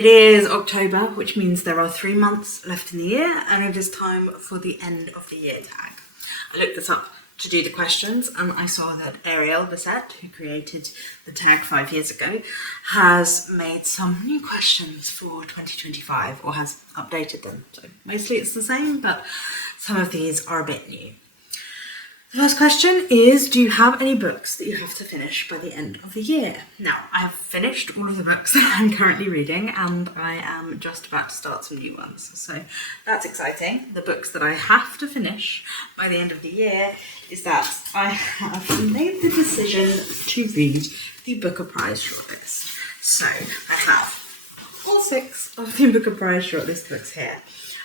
It is October, which means there are 3 months left in the year, and it is time for the end of the year tag. I looked this up to do the questions, and I saw that Ariel Bissett, who created the tag 5 years ago, has made some new questions for 2025, or has updated them. So mostly it's the same, but some of these are a bit new. The first question is, do you have any books that you have to finish by the end of the year? Now, I have finished all of the books that I'm currently reading, and I am just about to start some new ones. So that's exciting. The books that I have to finish by the end of the year is that I have made the decision to read the Booker Prize shortlist. So I have all 6 of the Booker Prize shortlist books here.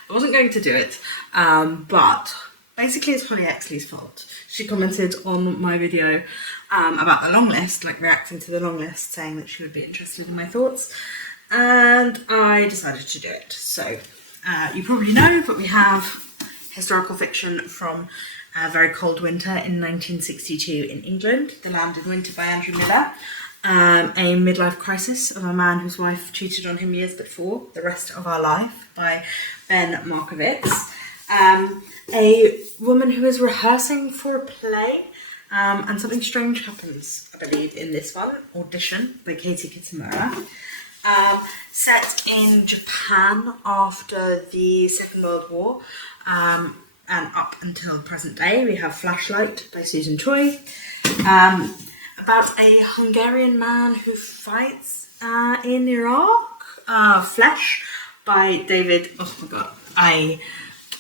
I wasn't going to do it, but basically it's Holly Exley's fault. She commented on my video about the long list, like reacting to the long list, saying that she would be interested in my thoughts, and I decided to do it. So you probably know, but we have historical fiction from A Very Cold Winter in 1962 in England, The Land in Winter by Andrew Miller, a midlife crisis of a man whose wife cheated on him years before, The Rest of Our Life by Ben Markovitz, a woman who is rehearsing for a play, and something strange happens, I believe, in this one, Audition by Katie Kitamura, set in Japan after the Second World War, and up until the present day. We have Flashlight by Susan Choi, about a Hungarian man who fights in Iraq, Flesh by David, oh my god, I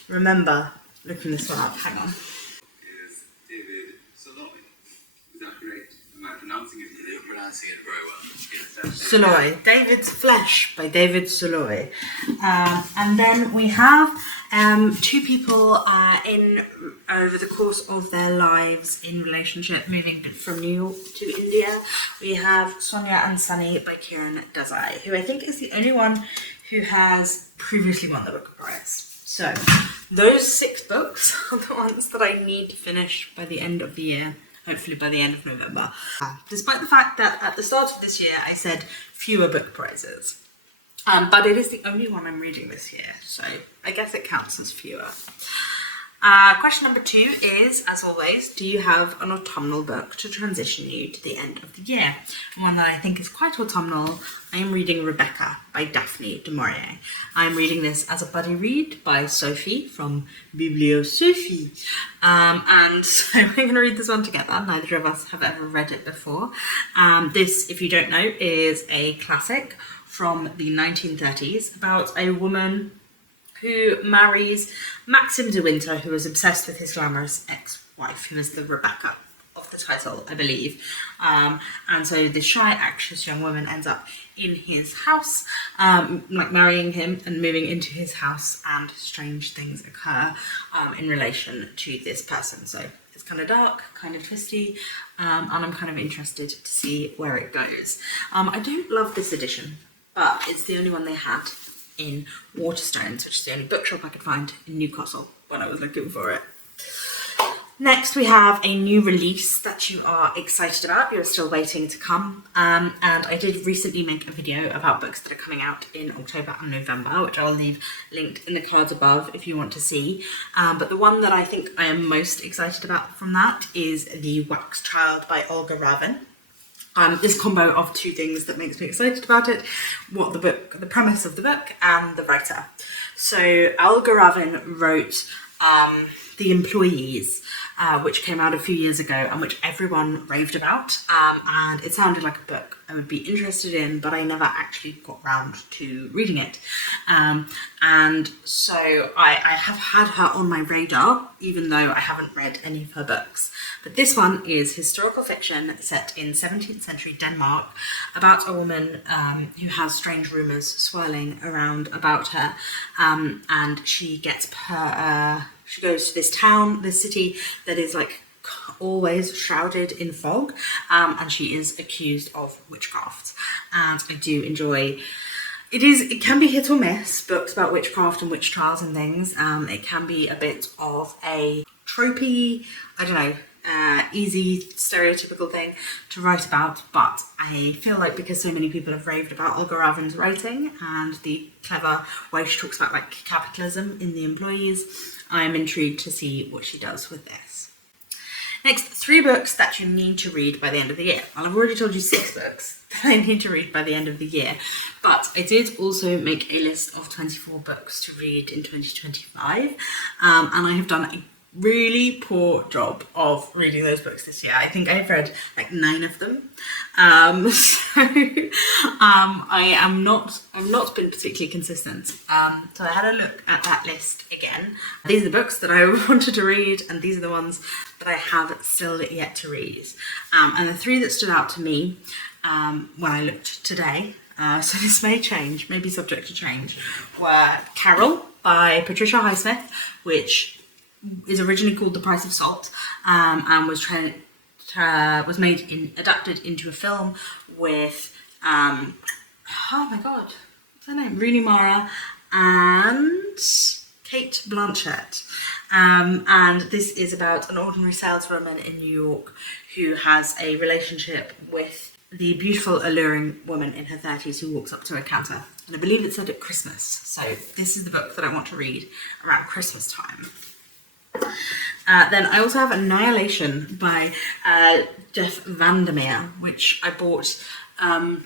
remember looking this one up, hang on. Is David Soloi. Is that correct? Am I pronouncing it? You're pronouncing it very well. Soloi. David's Flesh by David Soloi. And then we have 2 people over the course of their lives in relationship moving from New York to India. We have Sonia and Sunny by Kiran Desai, who I think is the only one who has previously won the Booker Prize. So those 6 books are the ones that I need to finish by the end of the year, hopefully by the end of November. Despite the fact that at the start of this year I said fewer book prizes, but it is the only one I'm reading this year, so I guess it counts as fewer. Question number 2 is, as always, do you have an autumnal book to transition you to the end of the year? One that I think is quite autumnal. I am reading Rebecca by Daphne du Maurier. I'm reading this as a buddy read by Sophie from Bibliosophie. And so we're going to read this one together. Neither of us have ever read it before. This, if you don't know, is a classic from the 1930s about a woman who marries Maxim de Winter, who is obsessed with his glamorous ex-wife, who is the Rebecca of the title, I believe. And so this shy, anxious young woman ends up in his house, like marrying him and moving into his house, and strange things occur in relation to this person. So it's kind of dark, kind of twisty, and I'm kind of interested to see where it goes. I don't love this edition, but it's the only one they had in Waterstones, which is the only bookshop I could find in Newcastle when I was looking for it. Next, we have a new release that you are excited about. You're still waiting to come. And I did recently make a video about books that are coming out in October and November, which I'll leave linked in the cards above if you want to see. But the one that I think I am most excited about from that is The Wax Child by Olga Ravin. This combo of 2 things that makes me excited about it: the premise of the book, and the writer. So Olga Ravin wrote The Employees, which came out a few years ago and which everyone raved about, and it sounded like a book I would be interested in, but I never actually got round to reading it. And so I have had her on my radar, even though I haven't read any of her books. But this one is historical fiction set in 17th century Denmark about a woman who has strange rumours swirling around about her, and she gets she goes to this city that is like always shrouded in fog, and she is accused of witchcraft. And I do enjoy it can be hit or miss, books about witchcraft and witch trials and things. It can be a bit of a tropey, I don't know, easy, stereotypical thing to write about, but I feel like because so many people have raved about Olga Raven's writing and the clever way she talks about like capitalism in The Employees, I am intrigued to see what she does with this. Next, 3 books that you need to read by the end of the year. Well, I've already told you 6 books that I need to read by the end of the year, but I did also make a list of 24 books to read in 2025, and I have done a really poor job of reading those books this year. I think I've read like 9 of them. I've not been particularly consistent. So I had a look at that list again. These are the books that I wanted to read, and these are the ones that I have still yet to read. And the 3 that stood out to me when I looked today, so this may change, may be subject to change, were Carol by Patricia Highsmith, which is originally called The Price of Salt, and was adapted into a film with oh my god, what's her name? Rooney Mara and Kate Blanchett. And this is about an ordinary saleswoman in New York who has a relationship with the beautiful, alluring woman in her 30s who walks up to her counter. And I believe it's set at Christmas. So this is the book that I want to read around Christmas time. Then I also have Annihilation by Jeff Vandermeer, which I bought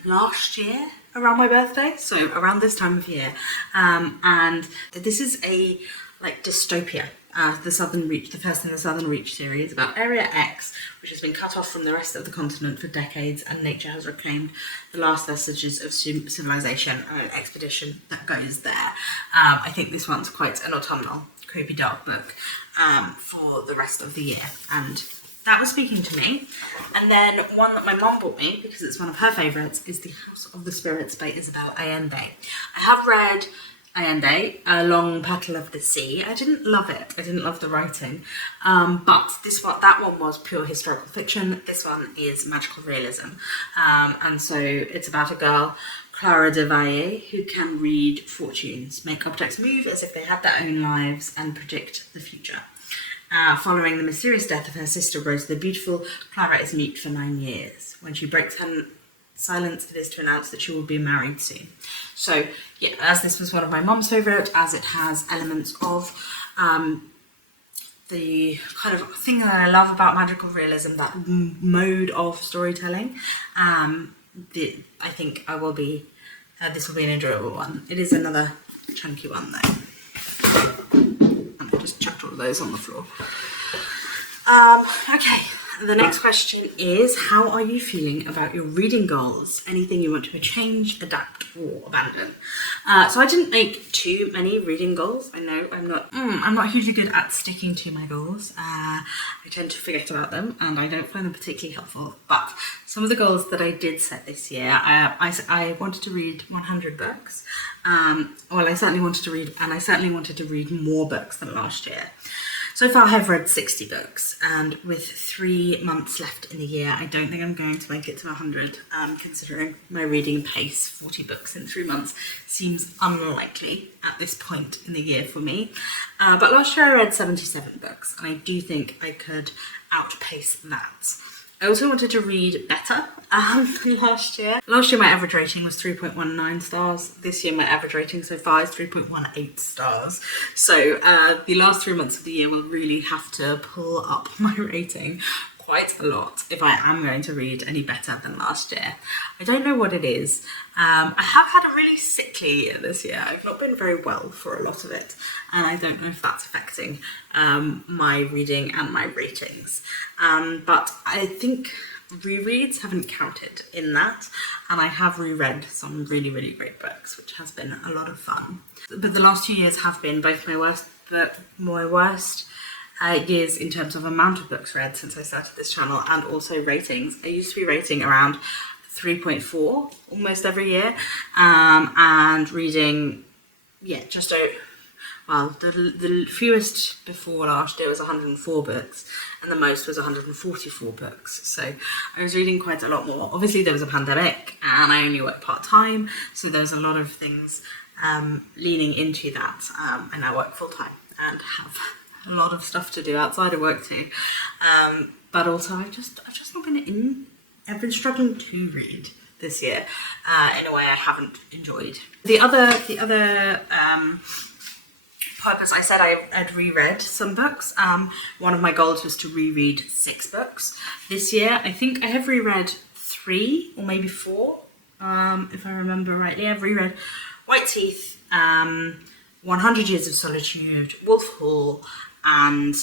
last year around my birthday, so around this time of year. And this is a like dystopia. The first in the Southern Reach series about Area X, which has been cut off from the rest of the continent for decades, and nature has reclaimed the last vestiges of civilization and an expedition that goes there. I think this one's quite an autumnal, creepy, dark book for the rest of the year, and that was speaking to me. And then one that my mum bought me, because it's one of her favourites, is The House of the Spirits by Isabel Allende. I have read Allende, A Long Petal of the Sea. I didn't love it. I didn't love the writing. But that one was pure historical fiction. This one is magical realism. And so it's about a girl, Clara de Valle, who can read fortunes, make objects move as if they had their own lives, and predict the future. Following the mysterious death of her sister Rose the Beautiful, Clara is mute for 9 years. When she breaks her silence, it is to announce that she will be married soon. So, yeah, as this was one of my mum's favourite, as it has elements of the kind of thing that I love about magical realism, that mode of storytelling, I think this will be an enjoyable one. It is another chunky one though. And I just chucked all of those on the floor. Okay, the next question is, how are you feeling about your reading goals? Anything you want to change, adapt, or abandon? So I didn't make too many reading goals. I know I'm not hugely good at sticking to my goals. I tend to forget about them, and I don't find them particularly helpful. But some of the goals that I did set this year, I wanted to read 100 books. I certainly wanted to read more books than last year. So far I've read 60 books, and with 3 months left in the year, I don't think I'm going to make it to 100, considering my reading pace. 40 books in 3 months seems unlikely at this point in the year for me. But last year I read 77 books, and I do think I could outpace that. I also wanted to read better than last year. Last year my average rating was 3.19 stars. This year my average rating so far is 3.18 stars. So the last 3 months of the year will really have to pull up my rating quite a lot if I am going to read any better than last year. I don't know what it is. I have had a really sickly year this year. I've not been very well for a lot of it, and I don't know if that's affecting my reading and my ratings. But I think rereads haven't counted in that, and I have reread some really, really great books, which has been a lot of fun. But the last 2 years have been both my worst years in terms of amount of books read since I started this channel, and also ratings. I used to be rating around 3.4 almost every year, and reading, just over. Well, the fewest before last year was 104 books, and the most was 144 books. So I was reading quite a lot more. Obviously, there was a pandemic, and I only work part-time, so there's a lot of things leaning into that. I now work full-time and have a lot of stuff to do outside of work too. but also I've just not been I've been struggling to read this year in a way I haven't enjoyed. The other purpose, I said I'd reread some books. One of my goals was to reread 6 books this year. I think I have reread 3 or maybe 4, if I remember rightly. I've reread White Teeth, 100 Years of Solitude, Wolf Hall, and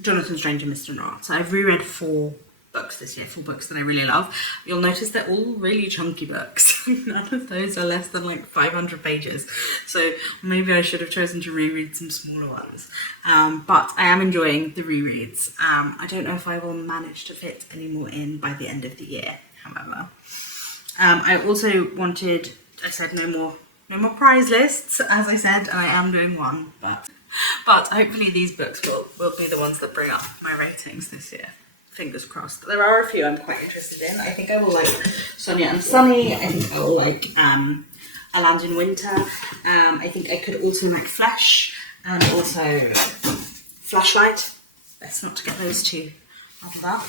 Jonathan Strange and Mr. Noir. So I've reread 4 books this year, 4 books that I really love. You'll notice they're all really chunky books. None of those are less than like 500 pages. So maybe I should have chosen to reread some smaller ones. But I am enjoying the rereads. I don't know if I will manage to fit any more in by the end of the year, however. I also wanted, I said no more prize lists, as I said, and I am doing one, but hopefully these books will be the ones that bring up my ratings this year. Fingers crossed. There are a few I'm quite interested in. I think I will like Sonia and Sunny. I think I will like A Land in Winter. I think I could also like Flesh and also Flashlight. Best not to get those two muddled up.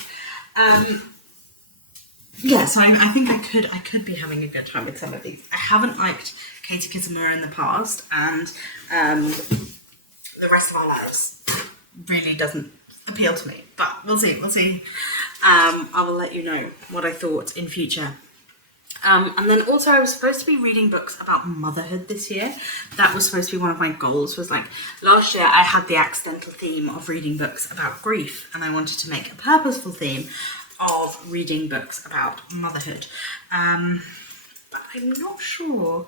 Yeah, so I think I could be having a good time with some of these. I haven't liked Katie Kissamura in the past, and The Rest of Our Lives really doesn't appeal to me, but we'll see. I will let you know what I thought in future. And then also I was supposed to be reading books about motherhood this year. That was supposed to be one of my goals. Was like last year I had the accidental theme of reading books about grief, and I wanted to make a purposeful theme of reading books about motherhood. But I'm not sure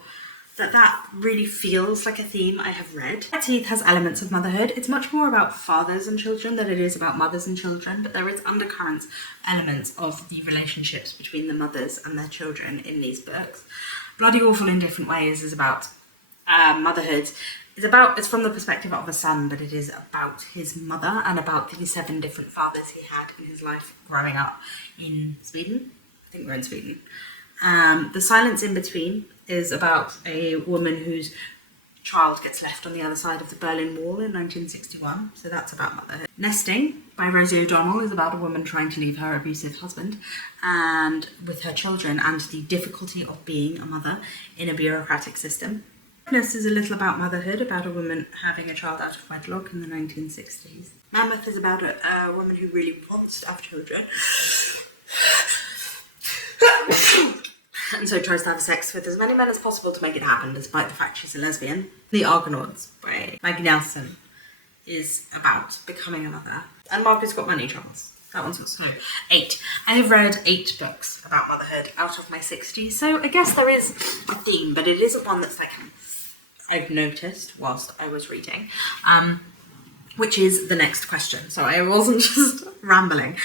that really feels like a theme I have read. White Teeth has elements of motherhood. It's much more about fathers and children than it is about mothers and children, but there is undercurrents, elements of the relationships between the mothers and their children in these books. Bloody Awful in Different Ways is about motherhood. It's from the perspective of a son, but it is about his mother and about the 7 different fathers he had in his life growing up in Sweden. I think we're in Sweden. The Silence in Between is about a woman whose child gets left on the other side of the Berlin Wall in 1961, so that's about motherhood. Nesting by Rosie O'Donnell is about a woman trying to leave her abusive husband and with her children and the difficulty of being a mother in a bureaucratic system. Darkness is a little about motherhood, about a woman having a child out of wedlock in the 1960s. Mammoth is about a woman who really wants to have children and so tries to have sex with as many men as possible to make it happen, despite the fact she's a lesbian. The Argonauts by Maggie Nelson is about becoming a mother. And Margaret's Got Money, Charles. That one's also 8. I have read 8 books about motherhood out of my 60, so I guess there is a theme, but it isn't one that's like I've noticed whilst I was reading. Which is the next question. So I wasn't just rambling.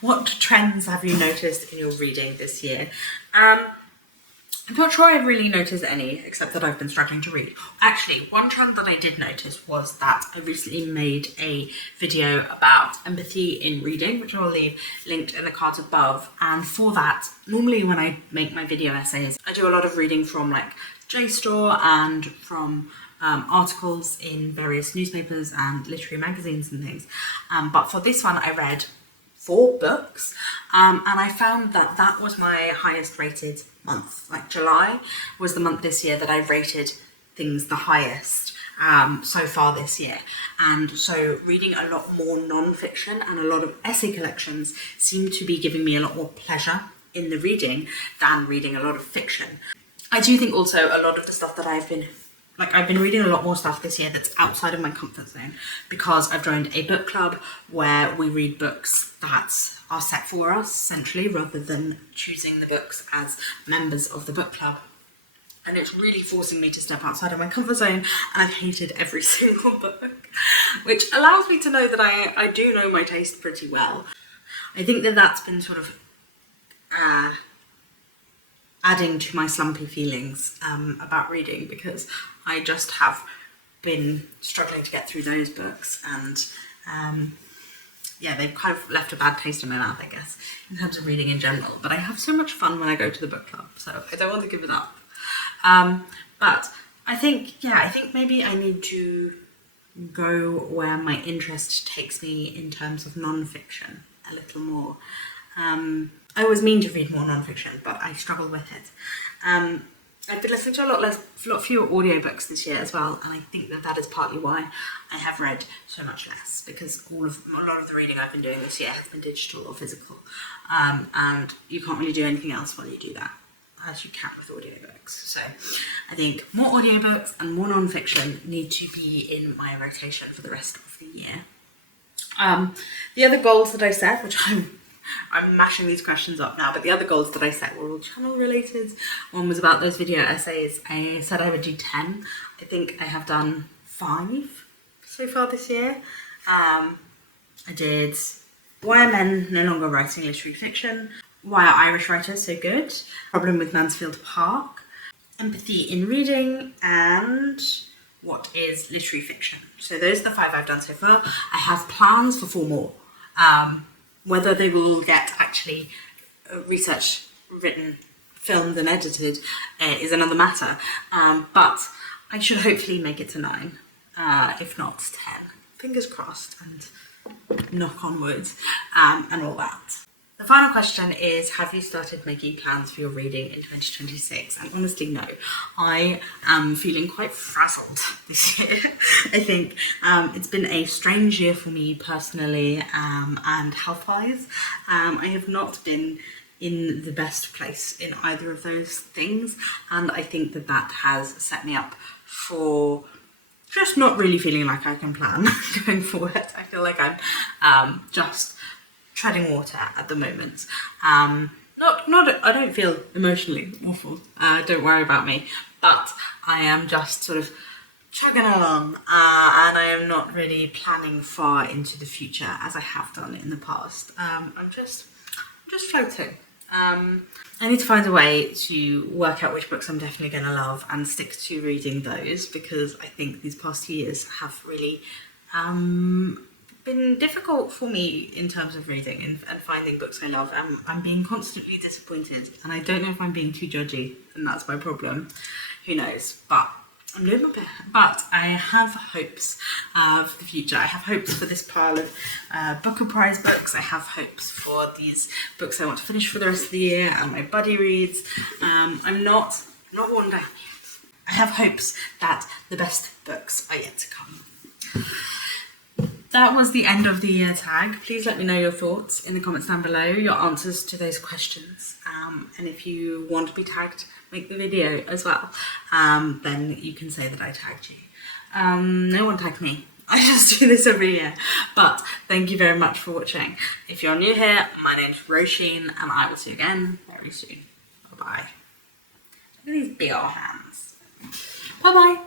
What trends have you noticed in your reading this year? I'm not sure I've really noticed any, except that I've been struggling to read. Actually, one trend that I did notice was that I recently made a video about empathy in reading, which I'll leave linked in the cards above. And for that, normally when I make my video essays, I do a lot of reading from like JSTOR and from articles in various newspapers and literary magazines and things. But for this one, I read 4 books, and I found that was my highest rated month. Like July was the month this year that I rated things the highest so far this year. And so reading a lot more non-fiction and a lot of essay collections seem to be giving me a lot more pleasure in the reading than reading a lot of fiction. I do think also a lot of the stuff that I've been reading a lot more stuff this year that's outside of my comfort zone because I've joined a book club where we read books that are set for us centrally rather than choosing the books as members of the book club. And it's really forcing me to step outside of my comfort zone, and I've hated every single book, which allows me to know that I do know my taste pretty well. I think that's been sort of adding to my slumpy feelings about reading, because I just have been struggling to get through those books, and they've kind of left a bad taste in my mouth, I guess, in terms of reading in general. But I have so much fun when I go to the book club, so I don't want to give it up. But I think maybe I need to go where my interest takes me in terms of non-fiction a little more. I always mean to read more non-fiction, but I struggle with it. I've been listening to a lot fewer audiobooks this year as well, and I think that is partly why I have read so much less, because a lot of the reading I've been doing this year has been digital or physical, and you can't really do anything else while you do that, as you can with audiobooks. So I think more audiobooks and more non-fiction need to be in my rotation for the rest of the year. The other goals that I set, which I'm mashing these questions up now, but the other goals that I set were all channel related. One was about those video essays. I said I would do 10. I think I have done 5 so far this year. I did Why Are Men No Longer Writing Literary Fiction? Why Are Irish Writers So Good? Problem with Mansfield Park? Empathy in Reading? And What is Literary Fiction? So those are the 5 I've done so far. I have plans for 4 more. Whether they will get actually researched, written, filmed and edited is another matter. But I should hopefully make it to 9, if not 10. Fingers crossed and knock on wood, and all that. The final question is, have you started making plans for your reading in 2026? And honestly, no. I am feeling quite frazzled this year. I think it's been a strange year for me personally, and health-wise. I have not been in the best place in either of those things, and I think that has set me up for just not really feeling like I can plan going forward. I feel like I'm just treading water at the moment. I don't feel emotionally awful, don't worry about me, but I am just sort of chugging along, and I am not really planning far into the future as I have done in the past. I'm just floating. I need to find a way to work out which books I'm definitely going to love and stick to reading those, because I think these past 2 years have really been difficult for me in terms of reading and finding books I love. I'm being constantly disappointed, and I don't know if I'm being too judgy, and that's my problem. Who knows? But I'm doing my best. But I have hopes for the future. I have hopes for this pile of Booker Prize books. I have hopes for these books I want to finish for the rest of the year and my buddy reads. I'm not worn down yet. I have hopes that the best books are yet to come. That was the end of the year tag. Please let me know your thoughts in the comments down below, your answers to those questions. And if you want to be tagged, make the video as well. Then you can say that I tagged you. No one tagged me. I just do this every year. But thank you very much for watching. If you're new here, my name's Roisin, and I will see you again very soon. Bye-bye. Look at these big old hands. Bye-bye.